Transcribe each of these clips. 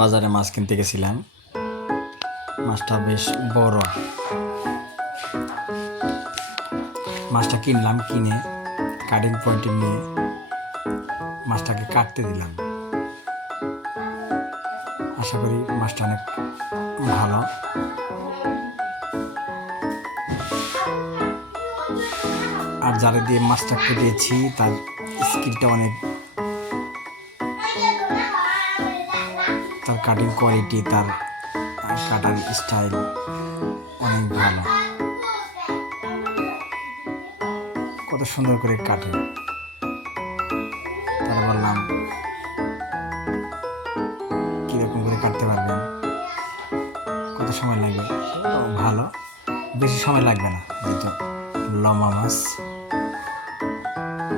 বাজারে মাছ কিনতে গেছিলাম। মাছটা বেশ বড়। মাছটা কিনলাম, কিনে কাটিং পয়েন্টে নিয়ে মাছটাকে কাটতে দিলাম। আশা করি মাছটা অনেক ভালো। আর যারা দিয়ে মাছটা কেটেছি তার স্কিলটা অনেক, তার কাটিং কোয়ালিটি, তার কাটার স্টাইল অনেক ভালো। কত সুন্দর করে কাটে। তারা বললাম কীরকম করে কাটতে পারবেন, কত সময় লাগবে। ভালো, বেশি সময় লাগবে না, যেহেতু লম্বা মাছ।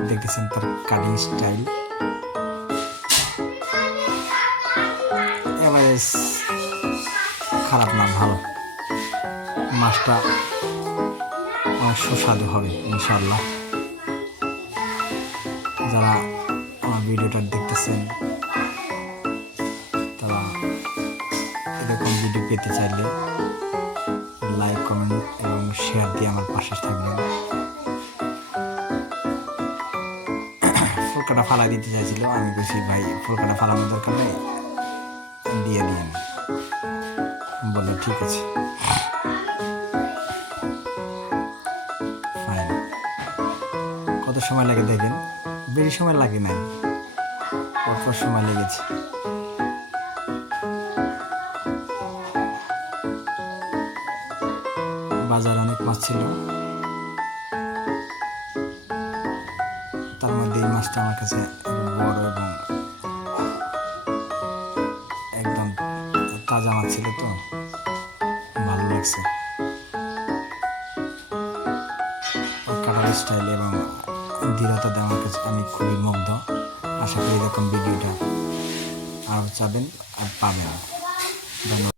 দেখতেছেন তার কাটিং স্টাইল এভারেজ, খারাপ না, ভালো। মাছটা অনেক সুস্বাদু হবে ইনশাআল্লাহ। যারা আমার ভিডিওটা দেখতেছেন তারা এরকম ভিডিও পেতে চাইলে লাইক, কমেন্ট এবং শেয়ার দিয়ে আমার পাশে থাকবেন। ফুলকাটা ফালা দিতে চাইছিল, আমি বলছি ভাই ফুলকাটা ফালানোর দরকার নেই, দিয়ে দিন। বললো ঠিক আছে। ফাইন। কত সময় লাগে দেখেন, বেশি সময় লাগে নাই, অল্প সময় লেগেছে। বাজারে অনেক মাছ ছিল, তার মধ্যে এই মাছটা আমার কাছে বড় এবং একদম তাজা মাছ ছিল, তো ভালো লাগছে। কাটার স্টাইল এবং দৃঢ়তা দেওয়ার কাছে আমি খুবই মুগ্ধ। আশা করি এরকম ভিডিওটা আরও চাবেন আর পাবেন। ধন্যবাদ।